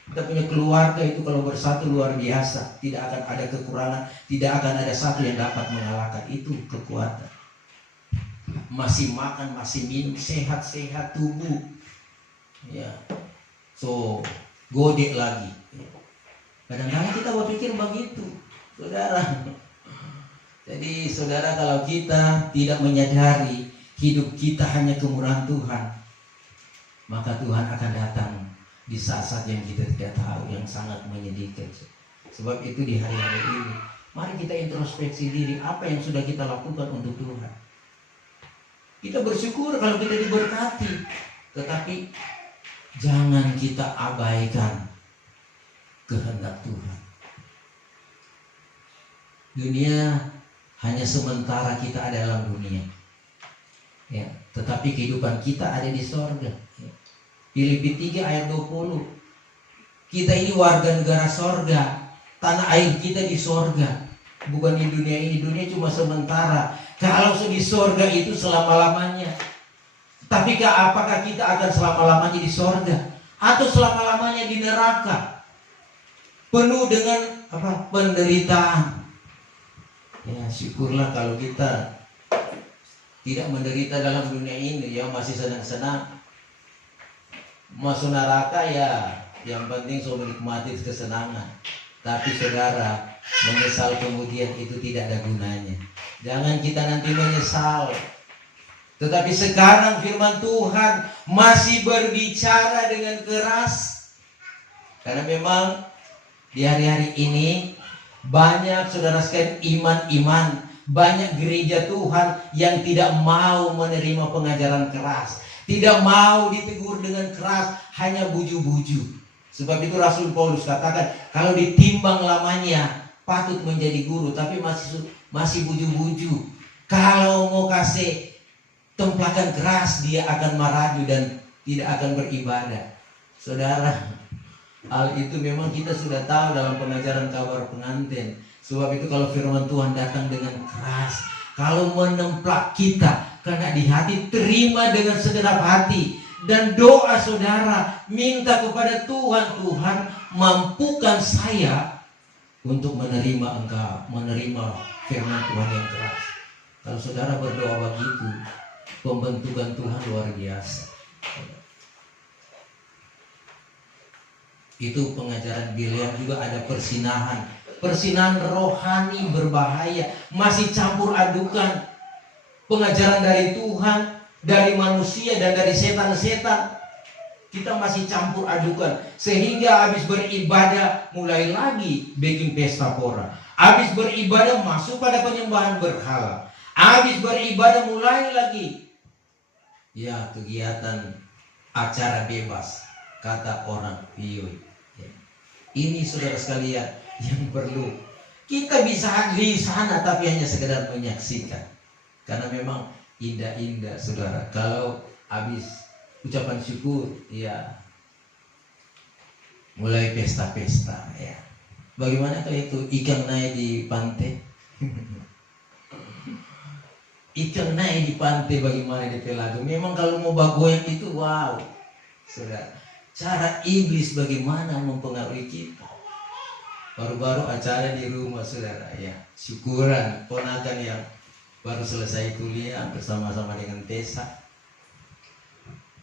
Kita punya keluarga itu kalau bersatu luar biasa. Tidak akan ada kekurangan, tidak akan ada satu yang dapat mengalahkan. Itu kekuatan. Masih makan, masih minum, sehat-sehat tubuh. Ya, so godek lagi. Kadang-kadang kita berpikir begitu, saudara. Jadi saudara, kalau kita tidak menyadari hidup kita hanya kemurahan Tuhan, maka Tuhan akan datang di saat-saat yang kita tidak tahu, yang sangat menyedihkan. Sebab itu di hari-hari ini, mari kita introspeksi diri, apa yang sudah kita lakukan untuk Tuhan. Kita bersyukur kalau kita diberkati, tetapi jangan kita abaikan kehendak Tuhan. Dunia hanya sementara kita ada dalam dunia, ya, tetapi kehidupan kita ada di sorga. Filipi 3 ayat 20. Kita ini warga negara sorga, tanah air kita di sorga, bukan di dunia ini. Dunia cuma sementara. Kalau di sorga itu selama-lamanya. Tapi apakah kita akan selama-lamanya di sorga atau selama-lamanya di neraka? Penuh dengan penderitaan. Ya, syukurlah kalau kita tidak menderita dalam dunia ini, yang masih senang-senang. Masuk neraka ya, yang penting so menikmati kesenangan. Tapi saudara, menyesal kemudian itu tidak ada gunanya. Jangan kita nanti menyesal. Tetapi sekarang firman Tuhan masih berbicara dengan keras. Karena memang di hari-hari ini banyak saudara sekalian iman-iman, banyak gereja Tuhan yang tidak mau menerima pengajaran keras, tidak mau ditegur dengan keras, hanya buju-buju. Sebab itu Rasul Paulus katakan, kalau ditimbang lamanya patut menjadi guru, tapi masih buju-buju. Kalau mau kasih templakan keras, dia akan maraju dan tidak akan beribadah. Saudara, hal itu memang kita sudah tahu dalam pengajaran kabar pengantin. Sebab itu kalau firman Tuhan datang dengan keras, kalau menemplak kita karena di hati, terima dengan segenap hati. Dan doa saudara, minta kepada Tuhan, Tuhan mampukan saya untuk menerima Engkau, menerima firman Tuhan yang keras. Kalau saudara berdoa begitu, pembentukan Tuhan luar biasa. Itu pengajaran Bileam juga ada persinahan. Persinahan rohani berbahaya, masih campur adukan pengajaran dari Tuhan, dari manusia dan dari setan-setan. Kita masih campur adukan, sehingga habis beribadah mulai lagi bikin pesta pora. Habis beribadah masuk pada penyembahan berhala. Habis beribadah mulai lagi, ya, kegiatan acara bebas, kata orang Piyoi. Ini saudara sekalian yang perlu kita bisa di sana, tapi hanya sekedar menyaksikan. Karena memang indah-indah saudara. Kalau habis ucapan syukur, ya mulai pesta-pesta, ya. Bagaimana kalau itu ikan naik di pantai? Ikan naik di pantai bagaimana di Pelago? Memang kalau mau bagoyang itu wow, saudara. Cara iblis bagaimana mempengaruhi kita. Baru-baru acara di rumah saudara, ya, syukuran ponakan yang baru selesai kuliah bersama-sama dengan Tessa,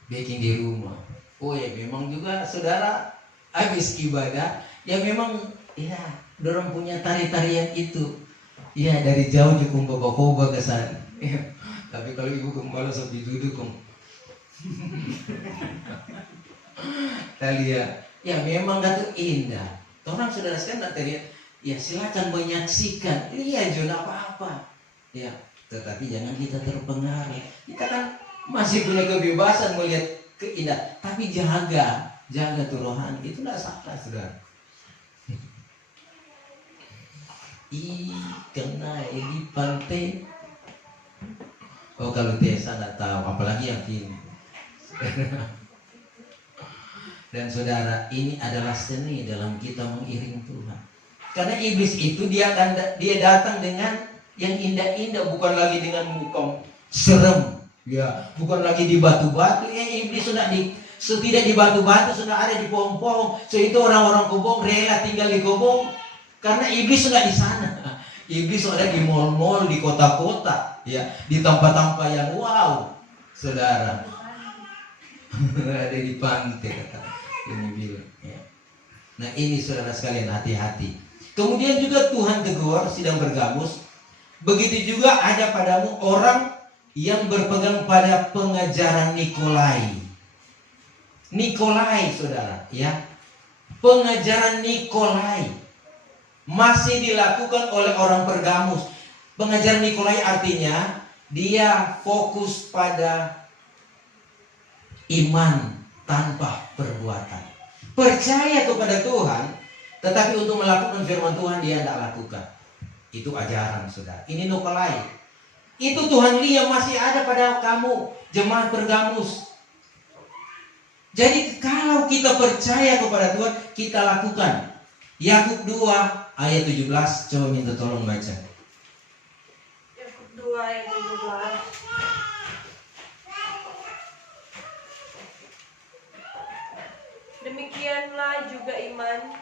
baking di rumah. Oh ya, memang juga saudara habis ibadah, ya memang ya dorong punya tari-tarian itu. Ya dari jauh cukup bawa-bawa ke sana. Ya, tapi kalau ibu gembala sampai duduk Kita lihat, ya memang itu indah. Orang saudara sekalian nanti lihat, ya silakan menyaksikan, lihat juga apa-apa. Ya, tetapi jangan kita terpengaruh. Kita kan masih punya kebebasan melihat keindahan, tapi jaga tuh rohani. Itu tidak salah, saudara. Kena ini pantai. Oh, kalau Tessa nggak tahu, apalagi yang ini. Dan saudara, ini adalah seni dalam kita mengiring Tuhan. Karena iblis itu dia datang dengan yang indah-indah, bukan lagi dengan muka serem, ya, bukan lagi di batu-batu. Ya, iblis tidak di batu-batu, sudah ada di pohon-pohon. So itu orang-orang kobong rela tinggal di kobong karena iblis sudah di sana. Iblis sudah di mall-mall, di kota-kota, ya, di tempat-tempat yang wow, saudara. Ada di pantai kata ini bilang, ya. Nah ini saudara sekalian, hati-hati. Kemudian juga Tuhan tegur sedang bergabus. Begitu juga ada padamu orang yang berpegang pada pengajaran Nikolai. Nikolai, saudara, ya. Pengajaran Nikolai masih dilakukan oleh orang Pergamus. Pengajaran Nikolai artinya dia fokus pada iman tanpa perbuatan. Percaya kepada Tuhan, tetapi untuk melakukan firman Tuhan dia tidak lakukan. Itu ajaran, saudara. Ini Nikolai. Itu Tuhan lihat masih ada pada kamu, jemaat Pergamus. Jadi kalau kita percaya kepada Tuhan, kita lakukan. Yakub 2 ayat 17, coba minta tolong baca. Yakub 2 ayat 17. Demikianlah juga iman,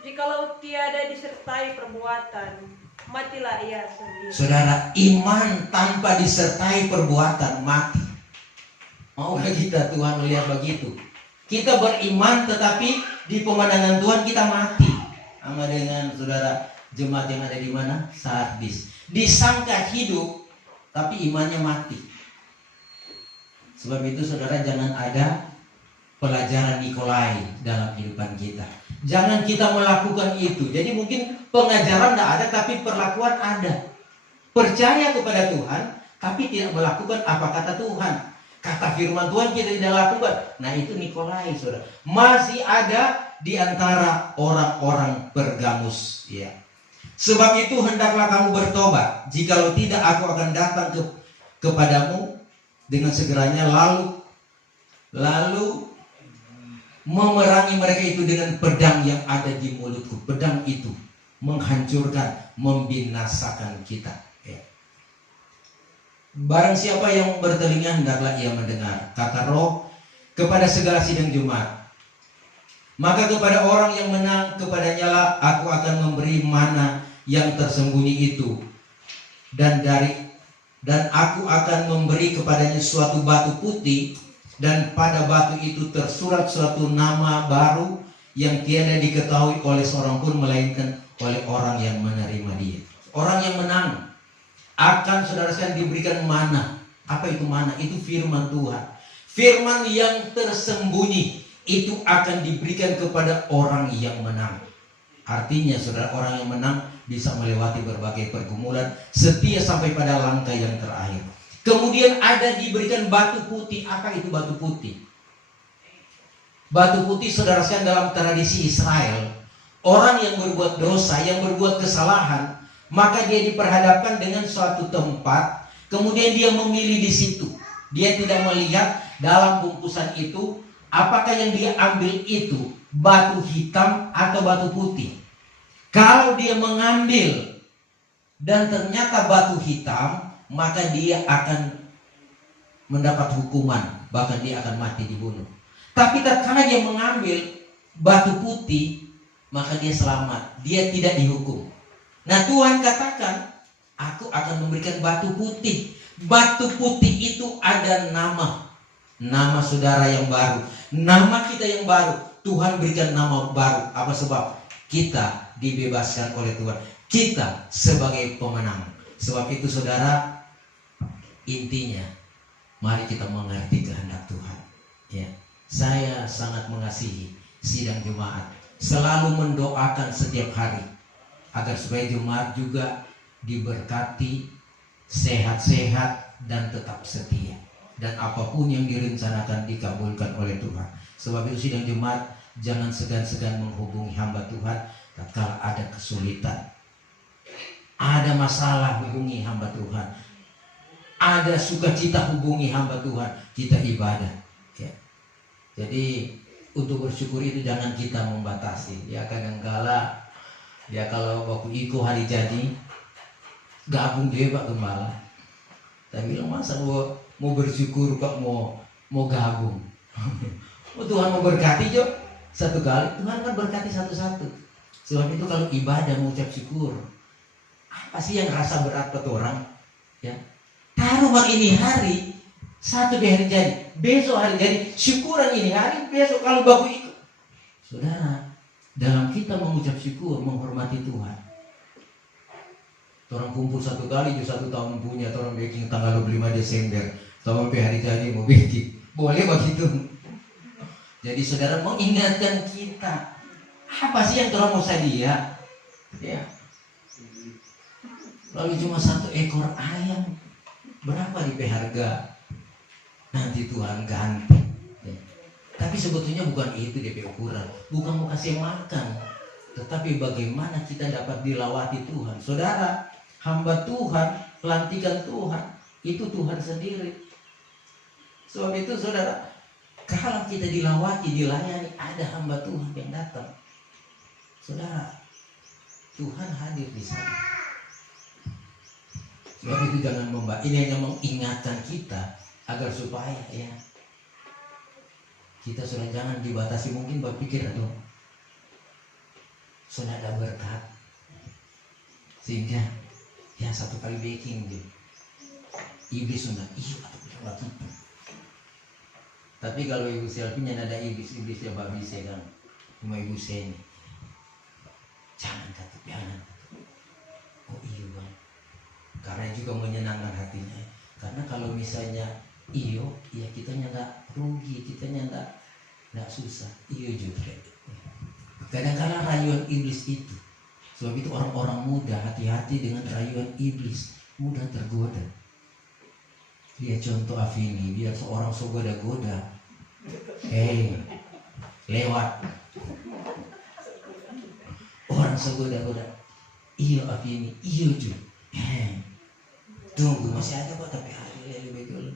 jikalau tiada disertai perbuatan, matilah ia sendiri. Saudara, iman tanpa disertai perbuatan mati. Maukah kita Tuhan melihat begitu? Kita beriman tetapi di pemandangan Tuhan kita mati. Sama dengan saudara jemaat yang ada di mana? Sardis. Disangka hidup tapi imannya mati. Sebab itu saudara jangan ada pelajaran Nikolai dalam kehidupan kita. Jangan kita melakukan itu. Jadi mungkin pengajaran tidak ada tapi perlakuan ada. Percaya kepada Tuhan tapi tidak melakukan apa kata Tuhan. Kata firman Tuhan kita tidak lakukan. Nah itu Nikolai, saudara. Masih ada di antara orang-orang Pergamus, ya. Sebab itu hendaklah kamu bertobat. Jikalau tidak, aku akan datang kepadamu dengan segeranya, lalu memerangi mereka itu dengan pedang yang ada di mulutku. Pedang itu menghancurkan, membinasakan kita, ya. Barang siapa yang bertelinga hendaklah ia mendengar kata Roh kepada segala sidang Jumat. Maka kepada orang yang menang, kepadanya lah aku akan memberi mana yang tersembunyi itu, dan aku akan memberi kepadanya suatu batu putih, dan pada batu itu tersurat suatu nama baru yang tiada diketahui oleh seorang pun melainkan oleh orang yang menerima dia. Orang yang menang akan saudara sekalian diberikan mana. Apa itu mana? Itu firman Tuhan. Firman yang tersembunyi itu akan diberikan kepada orang yang menang. Artinya saudara, orang yang menang bisa melewati berbagai pergumulan, setia sampai pada langkah yang terakhir. Kemudian ada diberikan batu putih. Apa itu batu putih? Batu putih saudara sekalian dalam tradisi Israel, orang yang berbuat dosa, yang berbuat kesalahan, maka dia diperhadapkan dengan suatu tempat, kemudian dia memilih di situ. Dia tidak melihat dalam bungkusan itu apakah yang dia ambil itu batu hitam atau batu putih. Kalau dia mengambil dan ternyata batu hitam, maka dia akan mendapat hukuman, bahkan dia akan mati dibunuh. Tapi tatkala dia mengambil batu putih, maka dia selamat, dia tidak dihukum. Nah Tuhan katakan, aku akan memberikan batu putih. Batu putih itu ada nama. Nama saudara yang baru, nama kita yang baru. Tuhan berikan nama baru. Apa sebab? Kita dibebaskan oleh Tuhan. Kita sebagai pemenang. Sebab itu saudara, intinya mari kita mengerti kehendak Tuhan, ya. saya sangat mengasihi sidang jemaat, selalu mendoakan setiap hari agar supaya jemaat juga diberkati, sehat-sehat dan tetap setia, dan apapun yang direncanakan dikabulkan oleh Tuhan. Sebab itu sidang jemaat jangan segan-segan menghubungi hamba Tuhan tatkala ada kesulitan, ada masalah, hubungi hamba Tuhan. Ada sukacita, hubungi hamba Tuhan. Kita ibadah, ya. Jadi untuk bersyukur itu jangan kita membatasi. Ya kadangkala ya kalau waktu Iko hari jadi gabung dia Pak Gembala. Tapi bilang masa mau bersyukur kok mau gabung. Oh, Tuhan mau berkati jo satu kali, Tuhan kan berkati satu-satu. Sebab itu kalau ibadah mengucap syukur, apa sih yang rasa berat buat orang? Ya, taruh ini hari satu di hari jadi, besok hari jadi, syukuran ini hari, besok kalau baku ikut. Saudara, dalam kita mengucap syukur, menghormati Tuhan. Orang kumpul satu kali, satu tahun punya, orang bikin tanggal 25 Desember, tahun hari jadi mau bikin, boleh begitu. Jadi saudara mengingatkan kita, apa sih yang orang mau sedia? Ya. Lalu cuma 1 ekor ayam, berapa di harga? Nanti Tuhan ganti. Ya. Tapi sebetulnya bukan itu DP ukuran, bukan mau kasih makan, tetapi bagaimana kita dapat dilawati Tuhan. Saudara, hamba Tuhan, pelantikan Tuhan, itu Tuhan sendiri. Sebab itu saudara, kalau kita dilawati, dilayani, ada hamba Tuhan yang datang. Saudara, Tuhan hadir di sana. Sebab itu jangan ini hanya mengingatkan kita agar supaya ya kita sudah jangan dibatasi. Mungkin berpikir aduh sudah ada berkat sehingga ya satu kali baking gitu iblis sudah atau tidak gitu. Tapi kalau Ibu Selfie ada iblis ya babi saya kan cuma Ibu Seni jangan kata jangan. Oh iya Bang, karena juga menyenangkan hatinya. Karena kalau misalnya iyo, ya kita nggak rugi, kita nggak susah. Iyo juga. Kadang-kadang rayuan iblis itu. Sebab itu orang-orang muda hati-hati dengan rayuan iblis, mudah tergoda. Dia contoh Afini, biar seorang goda-goda. Lewat. Orang goda-goda. Iyo Afini, iyo juga. Tunggu masih ada kok tapi lebih dulu.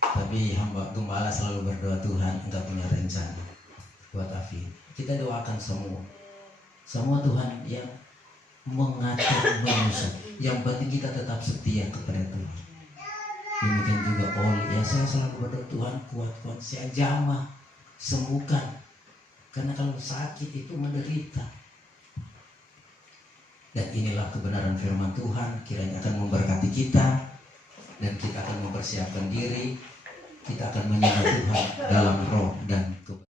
Tapi hamba gembala selalu berdoa, Tuhan Engkau punya rencana buat Afi. Kita doakan semua Tuhan yang mengatur manusia. Yang penting kita tetap setia kepada Tuhan. Demikian juga ya saya selalu berdoa, Tuhan kuat saya jamah, sembuhkan. Karena kalau sakit itu menderita. Dan inilah kebenaran firman Tuhan, kiranya akan memberkati kita dan kita akan mempersiapkan diri, kita akan menyembah Tuhan dalam roh dan kebenaran.